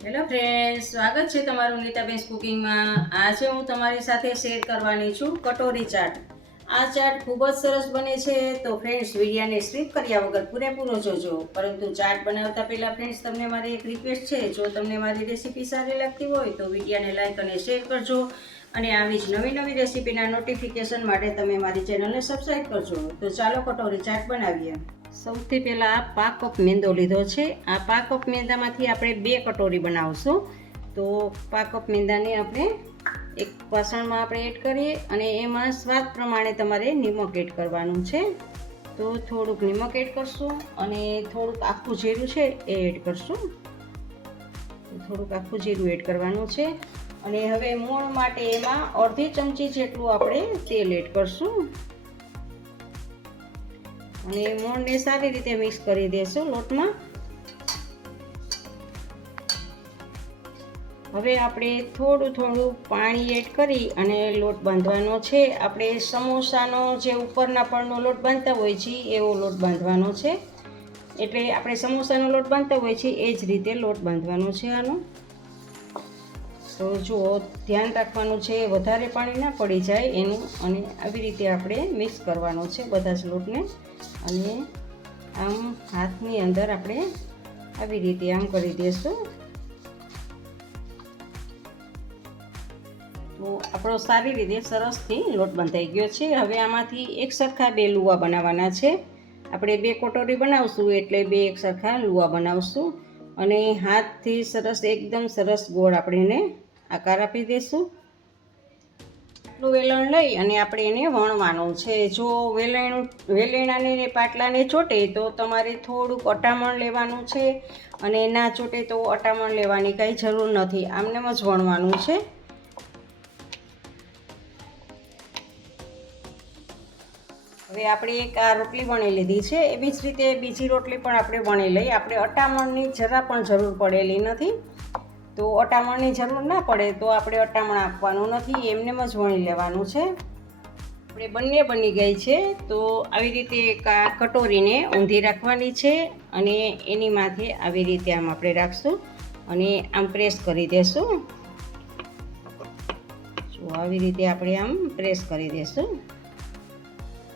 Hello friends, સ્વાગત છે તમારું નીતાબેન કુકિંગમાં। આજે હું તમારી સાથે શેર કરવાની છું કટોરી ચાટ। આ ચાટ ખૂબ જ સરસ બને છે, તો ફ્રેન્ડ્સ વિડીયોને સ્કીપ કર્યા વગર પૂરેપૂરો જોજો। પરંતુ ચાટ બનાવતા પહેલાં ફ્રેન્ડ્સ તમને મારી એક રિક્વેસ્ટ છે, જો તમને મારી રેસીપી સારી લાગતી હોય તો વિડીયોને લાઈક અને શેર કરજો, અને આવી જ નવી નવી રેસીપીના નોટિફિકેશન માટે તમે મારી ચેનલને સબસ્ક્રાઈબ કરજો। તો ચાલો કટોરી ચાટ બનાવીએ। સૌથી પહેલાં પા કપ મેંદો લીધો છે। આ પા કપ મેંદામાંથી આપણે 2 કટોરી બનાવશું। તો પા કપ મેંદાને આપણે એક વાસણમાં આપણે એડ કરીએ, અને એમાં સ્વાદ પ્રમાણે તમારે નિમક એડ કરવાનું છે। તો થોડુંક નિમક એડ કરશું, અને થોડુંક આખું જીરું છે એ એડ કરશું। થોડુંક આખું જીરું એડ કરવાનું છે, અને હવે મોણ માટે એમાં અડધી ચમચી જેટલું આપણે તેલ એડ કરશું, અને મોણને સારી રીતે મિક્સ કરી દેશું લોટમાં। હવે આપણે થોડું થોડું પાણી એડ કરી અને લોટ બાંધવાનો છે। આપણે સમોસાનો જે ઉપરના પડનો લોટ બાંધતા હોય છે એવો લોટ બાંધવાનો છે, એટલે આપણે સમોસાનો લોટ બાંધતા હોય છે એ જ રીતે લોટ બાંધવાનો છે આનો। તો જુઓ, ધ્યાન રાખવાનું છે વધારે પાણી ના પડી જાય એનું, અને આવી રીતે આપણે મિક્સ કરવાનો છે બધા જ લોટને, અને આમ હાથની અંદર આપણે આવી રીતે આમ કરી દઈશું। તો આપણો સારી રીતે સરસથી લોટ બંધાઈ ગયો છે। હવે આમાંથી એક સરખા 2 લુવા બનાવવાના છે। આપણે 2 કટોરી બનાવશું એટલે 2 એક સરખા લુવા બનાવશું, અને હાથથી સરસ એકદમ સરસ ગોળ આપણે એને આકાર આપી દઈશું। આટલું વેલણ લઈ અને આપણે એને વણવાનું છે। જો વેલણાને પાટલાને ચોટે તો તમારે થોડુંક અટામણ લેવાનું છે, અને ના ચોટે તો અટામણ લેવાની કાંઈ જરૂર નથી, આમનેમ જ વણવાનું છે। હવે આપણે એક આ રોટલી વણી લીધી છે, એવી જ રીતે બીજી રોટલી પણ આપણે વણી લઈ। આપણે અટામણની જરા પણ જરૂર પડેલી નથી, તો અટામણની જરૂર ના પડે તો આપણે અટામણ આપવાનું નથી, એમનેમ જ વણી લેવાનું છે। આપણે બંને બની ગઈ છે, તો આવી રીતે એક આ કટોરીને ઊંધી રાખવાની છે, અને એની માથે આવી રીતે આમ આપણે રાખશું, અને આમ પ્રેસ કરી દેશું। જો આવી રીતે આપણે આમ પ્રેસ કરી દેશું,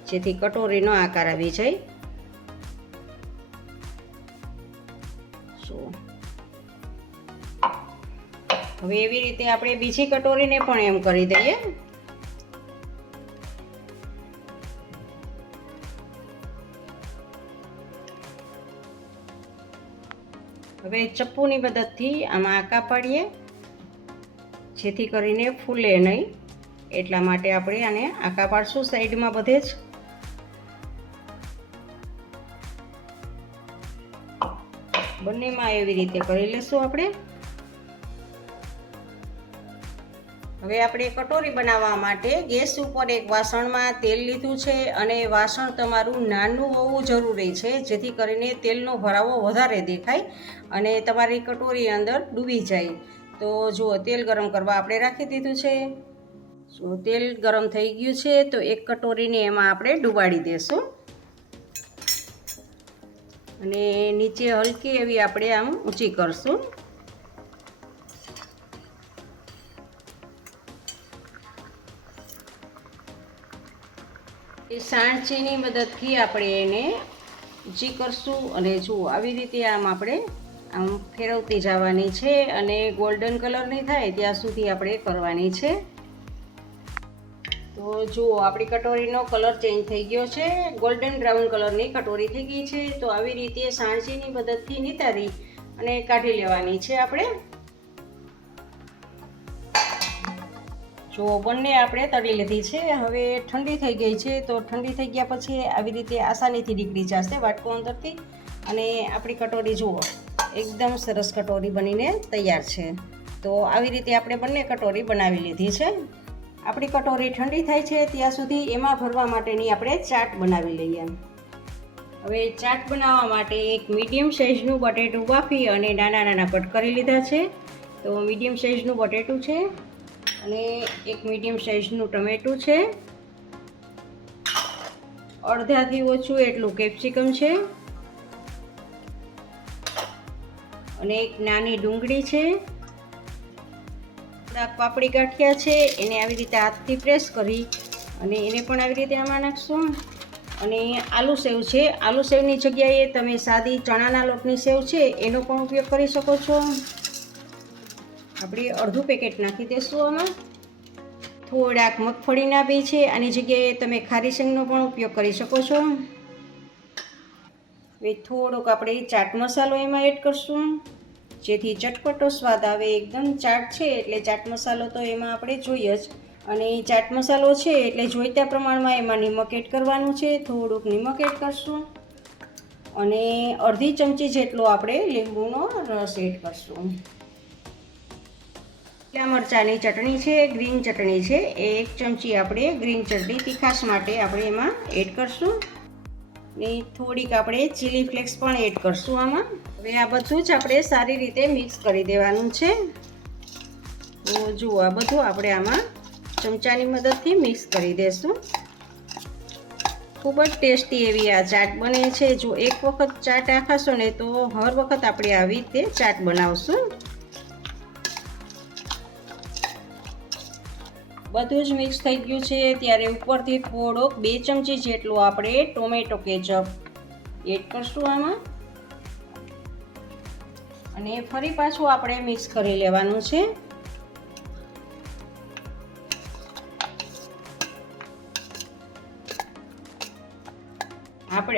જેથી કટોરીનો આકાર આવી જાય। હવે એવી રીતે આપણે બીજી કટોરીને પણ એમ કરી દઈએ। હવે ચપ્પુની મદદથી આમાં આંકા પાડીએ, જેથી કરીને ફૂલે નહીં, એટલા માટે આપણે આને આંકા પાડશું સાઈડમાં બધે જ। બંનેમાં એવી રીતે કરી લેશું આપણે। હવે આપણે કટોરી બનાવવા માટે ગેસ ઉપર એક વાસણમાં તેલ લીધું છે, અને વાસણ તમારું નાનું હોવું જરૂરી છે, જેથી કરીને તેલનો ભરાવો વધારે દેખાય અને તમારી કટોરી અંદર ડૂબી જાય। તો જુઓ, તેલ ગરમ કરવા આપણે રાખી દીધું છે। જો તેલ ગરમ થઈ ગયું છે, તો એક કટોરીને એમાં આપણે ડુબાડી દેશું, અને નીચે હલકી એવી આપણે આમ ઊંચી કરશું। એ સાણચીની મદદથી આપણે એને ઊંચી કરશું, અને જુઓ આવી રીતે આમ આપણે આમ ફેરવતી જવાની છે, અને ગોલ્ડન કલર નહીં થાય ત્યાં સુધી આપણે કરવાની છે। તો જુઓ, આપણી કટોરીનો કલર ચેન્જ થઈ ગયો છે, ગોલ્ડન બ્રાઉન કલરની કટોરી થઈ ગઈ છે। તો આવી રીતે સાણચીની મદદથી નિતારી અને કાઢી લેવાની છે આપણે। જો બંને આપણે તળી લીધી છે, હવે ઠંડી થઈ ગઈ છે, તો ઠંડી થઈ ગયા પછી આવી રીતે આસાનીથી નીકળી જશે વાટકો અંદરથી, અને આપણી કટોરી જુઓ એકદમ સરસ કટોરી બનીને તૈયાર છે। તો આવી રીતે આપણે બંને કટોરી બનાવી લીધી છે। આપણી કટોરી ઠંડી થાય છે ત્યાં સુધી એમાં ભરવા માટેની આપણે ચાટ બનાવી લઈએ। હવે ચાટ બનાવવા માટે એક મીડિયમ સાઇઝનું બટેટું બાફી અને નાના નાના કટ કરી લીધા છે। તો મીડિયમ સાઇઝનું બટેટું છે, અને એક મીડિયમ સાઇઝનું ટમેટું છે, અડધાથી ઓછું એટલું કેપ્સિકમ છે, અને એક નાની ડુંગળી છે, થોડાક પાપડી ગાંઠિયા છે, એને આવી રીતે હાથથી પ્રેસ કરી અને એને પણ આવી રીતે આમાં નાખશું. અને આલુ સેવ છે, આલુ સેવની જગ્યાએ તમે સાદી ચણાના લોટની સેવ છે એનો પણ ઉપયોગ કરી શકો છો. આપણે અડધું પેકેટ નાખી દઈશું આમાં. થોડાક મગફળીના બી છે, આની જગ્યાએ તમે ખારી શેંગનો પણ ઉપયોગ કરી શકો છો. હવે થોડોક આપણે ચાટ મસાલો એમાં એડ કરશું, જેથી ચટપટો સ્વાદ આવે. એકદમ ચાટ છે એટલે ચાટ મસાલો તો એમાં આપણે જોઈએ જ. અને ચાટ મસાલો છે એટલે જોઈતા પ્રમાણમાં એમાં નિમક એડ કરવાનું છે. થોડુંક નિમક એડ કરશું અને અડધી ચમચી જેટલો આપણે લીંબુનો રસ એડ કરશું. લીલા મરચાંની ચટણી છે, ગ્રીન ચટણી છે, એ 1 ચમચી આપણે ગ્રીન ચટણી તીખાશ માટે આપણે એમાં એડ કરશું. ને થોડીક આપણે ચીલી ફ્લેક્સ પણ એડ કરશું આમાં. હવે આ બધું જ આપણે સારી રીતે મિક્સ કરી દેવાનું છે. તો જુઓ, આ બધું આપણે આમાં ચમચાની મદદથી મિક્સ કરી દઈશું. ખૂબ જ ટેસ્ટી એવી આ ચાટ બને છે. જો એક વખત ચાટ આ ખાશો ને તો હર વખત આપણે આવી રીતે ચાટ બનાવશું. બધું જ મિક્સ થઈ ગયું છે ત્યારે ઉપરથી થોડોક 2 ચમચી જેટલો આપણે ટોમેટો કેચઅપ એડ કરશું આમાં. અને ફરી પાછું આપણે મિક્સ કરી લેવાનું છે.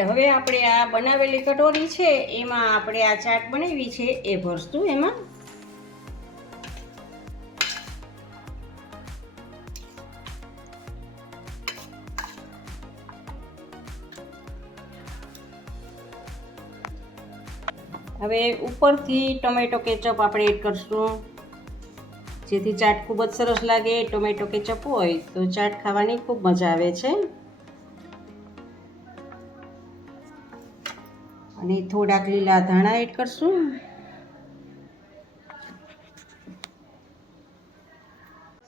હવે આપણે આ બનાવેલી કટોરી છે એમાં આપણે આ ચાટ બનાવી છે એ ભરશું એમાં. હવે ઉપરથી ટોમેટો કેચઅપ આપણે એડ કરશું, જેથી ચાટ ખૂબ જ સરસ લાગે. ટોમેટો કેચઅપ હોય તો ચાટ ખાવાની ખૂબ મજા આવે છે. અને થોડાક લીલા ધાણા એડ કરશું.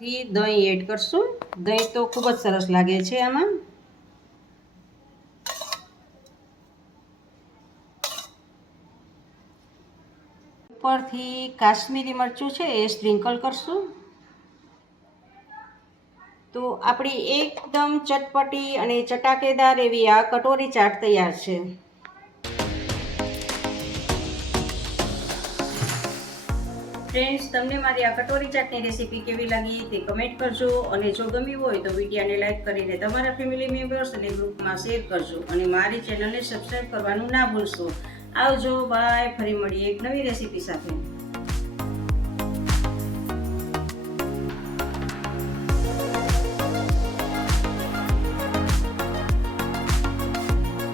દહીં એડ કરશું. દહીં તો ખૂબ જ સરસ લાગે છે આમાં. ઉપરથી કાશ્મીરી મરચું છે એ સ્પ્રિંકલ કરશું. તો આપણી એકદમ ચટપટી અને ચટાકેદાર એવી આ કટોરી ચાટ તૈયાર છે. ફ્રેન્ડ્સ, તમને મારી આ કટોરી ચાટની રેસીપી કેવી લાગી તે કમેન્ટ કરજો. અને જો ગમી હોય તો વિડીયોને લાઈક કરીને તમારા ફેમિલી મેમ્બર્સ અને ગ્રુપમાં શેર કરજો. અને મારી ચેનલને સબસ્ક્રાઈબ કરવાનું ના ભૂલશો. આવજો, બાય. ફરી મળીએ એક નવી રેસીપી સાથે.